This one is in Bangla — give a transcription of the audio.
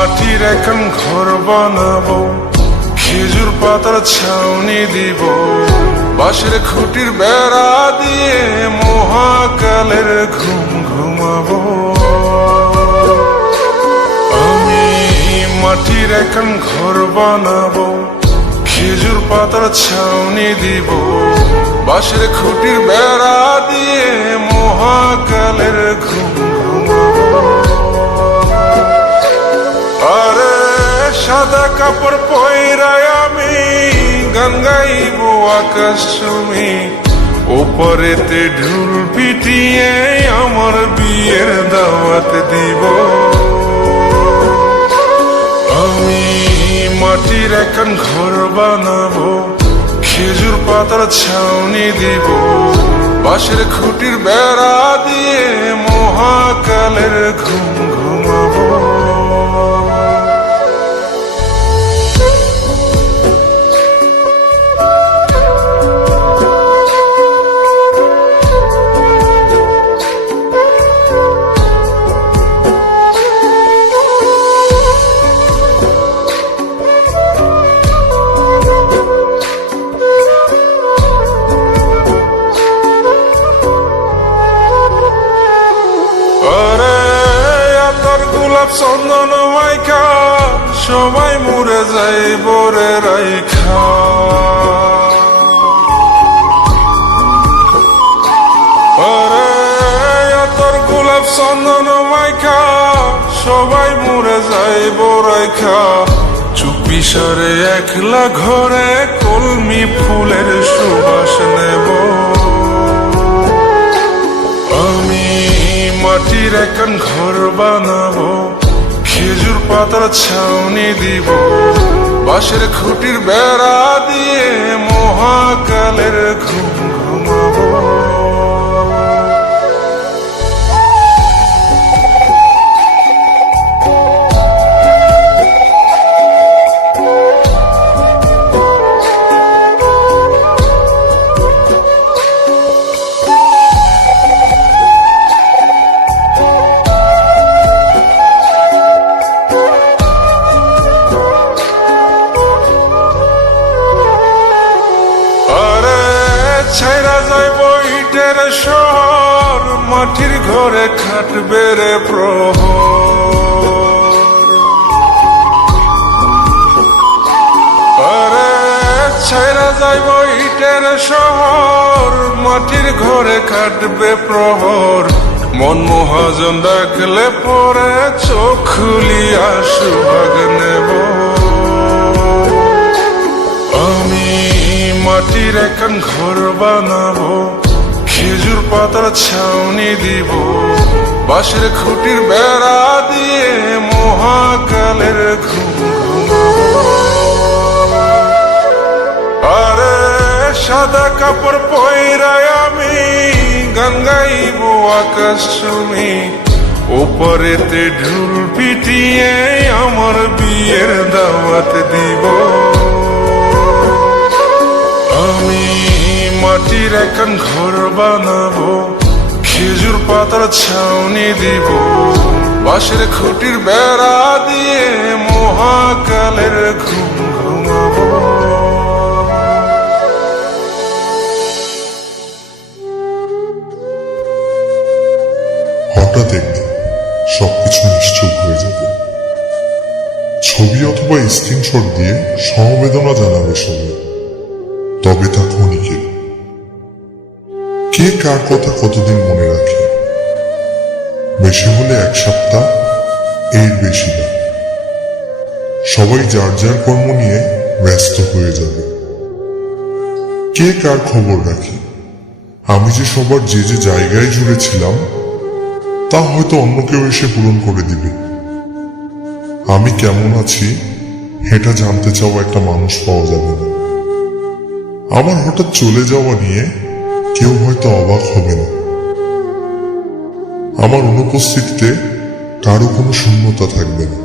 মাটির এখন ঘর বানাবো, খেজুর পাতার ছাউনি দিব, বাঁশের খুঁটির বেড়া দিয়ে মহাকালের ঘুম ঘুমাবো। আমি মাটির এখন ঘর বানাবো, খেজুর পাতার ছাউনি দিব, বাঁশের খুঁটির বেড়া দিয়ে মহাকালের ঘুম ঘুমাবো। আরে সাদা কাপড় পয়রায় আমি গান গাইব আকাশ ছুঁই, ওপরেতে ঢুল পিটিয়ে আমার বিয়ের দাওয়াত দিব। আমি মাটির এখন ঘর বানাবো, খেজুর পাতার ছাউনি দিব, বাঁশের খুঁটির বেড়া দিয়ে মহাকালের ঘুম ঘুমাবো। চন্দন মাইকা সবাই মরে যাই বরে রাইখা, তোর গোলাপ চন্দন মাইকা সবাই মরে যাই বরাইখা, চুপি সরে একলা ঘরে কলমি ফুলের সুবাস নেব। আমি মাটির এখন ঘর বানাবো, খেজুর পাতার ছাউনি দিব, বাঁশের খুঁটির বেড়া দিয়ে মহাকালের ঘুম ঘুমাবো। ছাইরা যাইব ইটের শহর, মাটির ঘরে খাটবে রে প্রহর। আরে ছাইরা যাইব ইটের শহর, মাটির ঘরে খাটবে প্রহর। মন মহাজন ডাকলে পরে চোখ খুলিয়া সুভাগ নেব। মাটির এখন ঘর বানাবো, খেজুর পাতার ছাউনি দিব, বাঁশের খুঁটির বেড়া দিয়ে মহাকালের ঘুম ঘুমাবো। আরে সাদা কাপড় পয়রায় আমি গান গাইব আকাশ ছুঁই, ওপরেতে ঢুল পিটিয়ে আমার বিয়ের দাওয়াত দিব। আমি মাটির এখন ঘর বানাবো, খেজুর পাতার ছাউনি দিব, বাঁশের খুঁটির বেড়া দিয়ে মহাকালের ঘুম ঘুমাবো। হঠাৎ একদিন সবকিছু নিশ্চুপ হয়ে যাবে। ছবি অথবা স্ক্রিনশট দিয়ে সমবেদনা জানাবে সবাই, তবে তা ক্ষণিকে। কে কার কথা কতদিন মনে রাখে? বেশি হলে এক সপ্তাহ, এর বেশি না। সবাই যার যার কর্ম নিয়ে ব্যস্ত হয়ে যাবে। কে কার খবর রাখে? আমি যে সবার যে যে জায়গায় জুড়ে ছিলাম তা হয়তো অন্য কেউ এসে পূরণ করে দিবে। আমি কেমন আছি এটা জানতে চাওয়া একটা মানুষ পাওয়া যাবে না। আমার হঠাৎ চলে যাওয়া নিয়ে কেউ হয়তো অবাক হবে না। আমার অনুপস্থিতিতে কারো কোনো শূন্যতা থাকবে না।